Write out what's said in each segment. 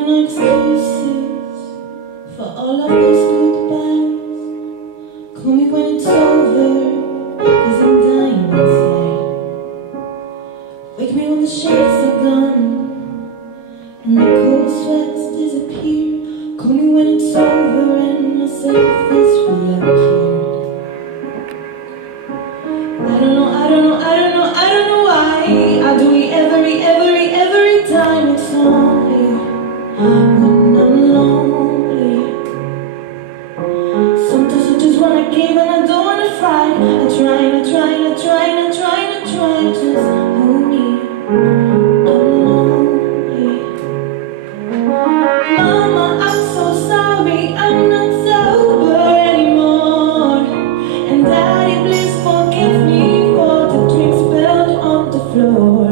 there no excuses for all of those goodbyes. Call me when it's over, 'cause I'm dying inside. Wake me when the shades are gone and the cold sweats disappear. Call me when it's over and I say this reappeared. I don't know why I do it every time it's only when I'm lonely. Sometimes I just wanna give and I don't wanna fight. I try, just hold me. I'm lonely. Mama, I'm so sorry, I'm not sober anymore. And Daddy, please forgive me for the drinks spilled on the floor.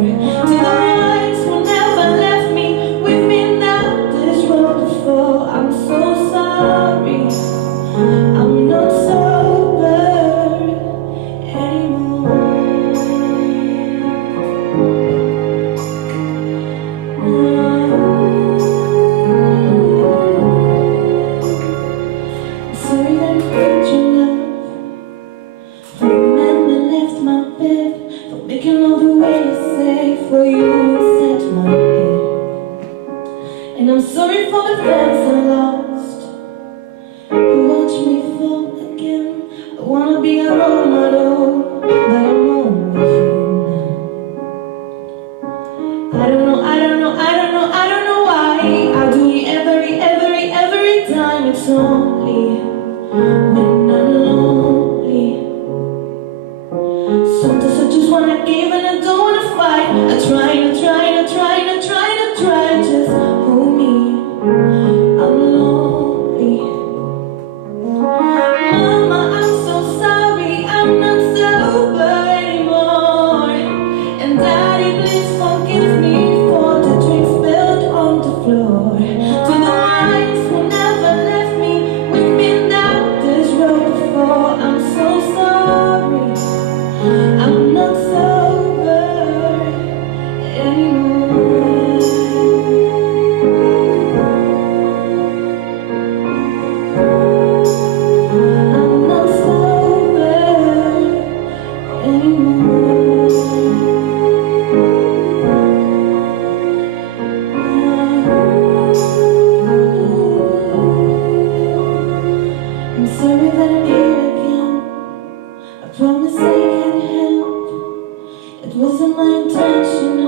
To the ones who never left me, we've been down this road before. I'm so sorry, I'm not sober anymore. Sorry that I hurt your love, for the man that left my bed, for making all the ways safe for you inside my head. And I'm sorry for the friends I lost, who watch me fall again. I wanna be a role model, but I'm always you. I don't know why I do it every time it's only when I'm lonely. Sometimes I just wanna give and I don't wanna fight. I try, just hold me. I'm lonely. Mama, I'm so sorry, I'm not sober anymore. And Daddy, please forgive me for the drinks spilled on the floor. To the ones who never left me, we've been down this road before. I'm so sorry, I'm not sober anymore. I'm not sober anymore. I'm sorry that I'm here again. I promise I can help. It wasn't my intention.